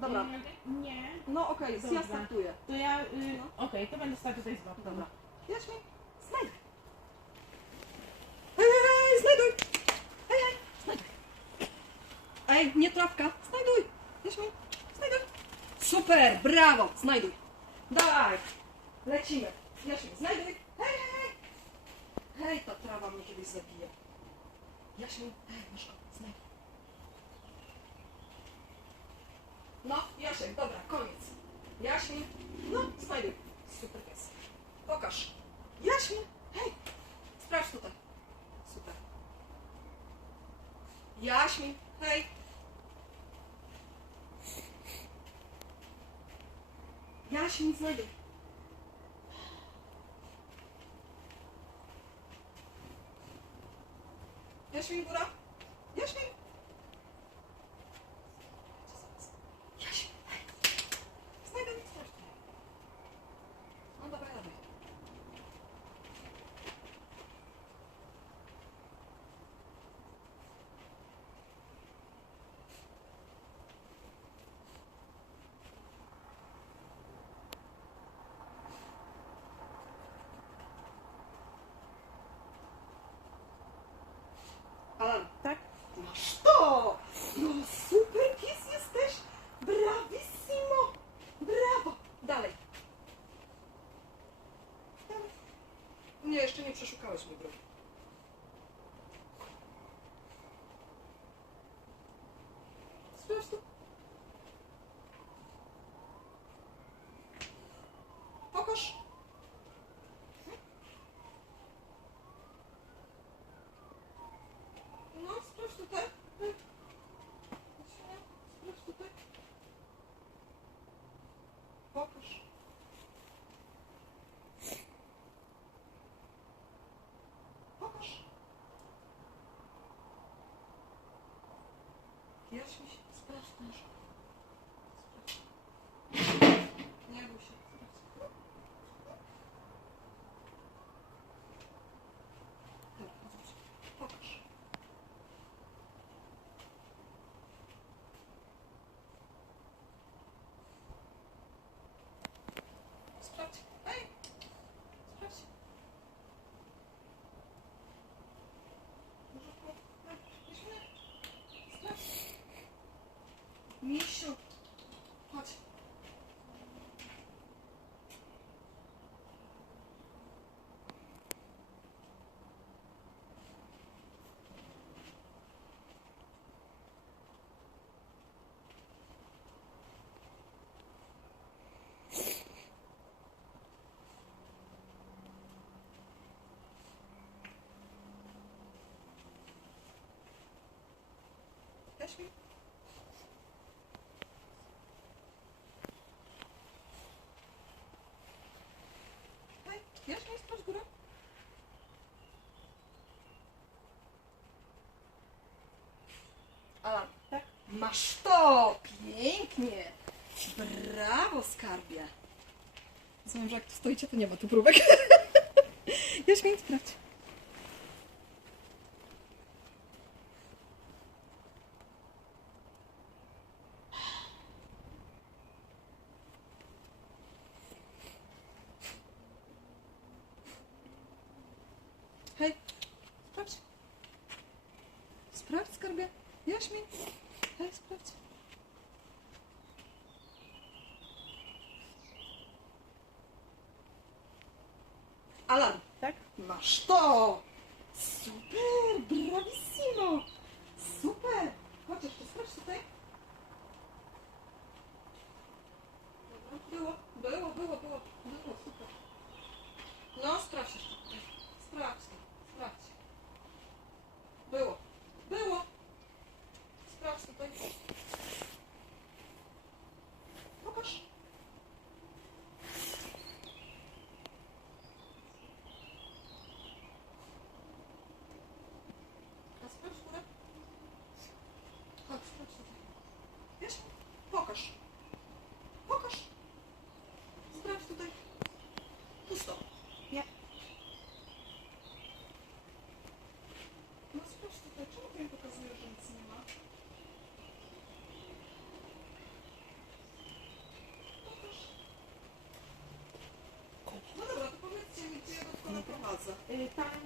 Dobra. Nie. No okej, ja Dobra. startuję. To ja, y, No. okej, to będę stać tutaj z boku. Dobra. Jaśmin, znajduj. Hej, hej, hej, znajduj. Hej, hej, znajduj. Ej, nie trawka, znajduj. Jaśmin, znajduj. Super, brawo, znajduj. Dawaj, lecimy. Jaśmin, znajduj. Hej, hej, hej. Hej, ta trawa mnie kiedyś zabije. Jaśmin, hej, myszko, znajduj. No, Jasiek, dobra, koniec. Jaśmin, no, znajduj. Super pies. Pokaż. Jaśmin, hej, sprawdź tutaj. Super. Jaśmin, hej. Jaśmin, znajduj. Jaśmin, góra. Jaśmin. Jaśmin, hej. Znajduj, sprawdź tutaj. No dobra, dawaj. Alan, Tak? masz to! No super pies jesteś! Bravissimo! Brawo! Dalej. Dalej. Nie, jeszcze nie przeszukałeś mnie drogi. Sprawdź tu. Pokaż. No, sprawdź tutaj. Sprawdź tutaj. Pokaż. Pokaż. Jaśmi się. Sprawdź ten szok. Sprawdź. Nie bój się. Sprawdź. Dobra, zobacz. Pokaż. Sprawdź. Ej! Sprawdź. Może po... Ej, Jaśmina. Sprawdź. Misiu. Chodź. Jaśmin. Hej, Jaśmin, sprawdź górę. Alan, Tak? masz to! Pięknie! Brawo, skarbie! Rozumiem, że jak tu stoicie, to nie ma tu próbek. Jaśmin, sprawdź. Hej, sprawdź. Sprawdź, skarbie. Jaśmin. Hej, sprawdź. Alan, Tak? masz to! Super, bravissimo! Super! Chodź jeszcze, sprawdź tutaj. Było, było, było, było, było, super. No, sprawdź jeszcze. Sprawdź. So it.